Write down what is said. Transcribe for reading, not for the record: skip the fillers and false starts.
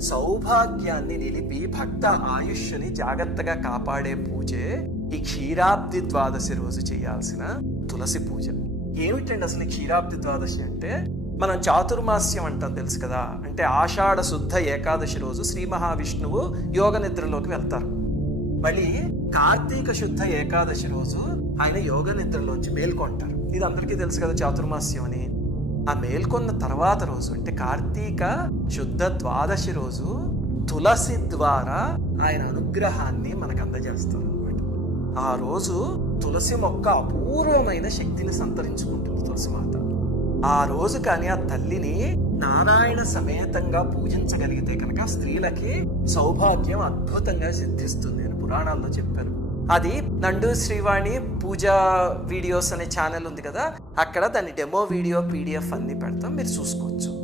సౌభాగ్యాన్ని నిలిపి భక్త ఆయుష్ని జాగ్రత్తగా కాపాడే పూజే ఈ క్షీరాబ్ది ద్వాదశి రోజు చేయాల్సిన తులసి పూజ. ఏమిటండి అసలు క్షీరాబ్ది ద్వాదశి అంటే? మనం చాతుర్మాస్యం అంటాం తెలుసు కదా. అంటే ఆషాఢ శుద్ధ ఏకాదశి రోజు శ్రీ మహావిష్ణువు యోగ నిద్రలోకి వెళ్తారు. మళ్ళీ కార్తీక శుద్ధ ఏకాదశి రోజు ఆయన యోగ నిద్రలోంచి మేల్కొంటారు. ఇది అందరికీ తెలుసు కదా చాతుర్మాస్యం అని. ఆ మేల్కొన్న తర్వాత రోజు అంటే కార్తీక శుద్ధ ద్వాదశి రోజు తులసి ద్వారా ఆయన అనుగ్రహాన్ని మనకు అందజేస్తారు అనమాట. ఆ రోజు తులసి మొక్క అపూర్వమైన శక్తిని సంతరించుకుంటుంది తులసి మాత. ఆ రోజు కానీ ఆ తల్లిని నారాయణ సమేతంగా పూజించగలిగితే కనుక స్త్రీలకి సౌభాగ్యం అద్భుతంగా సిద్ధిస్తుంది అని పురాణాల్లో చెప్పారు. అది నండు శ్రీవాణి పూజా వీడియోస్ అనే ఛానల్ ఉంది కదా, అక్కడ దాని డెమో వీడియో PDF అన్ని పెడతాం, మీరు చూసుకోవచ్చు.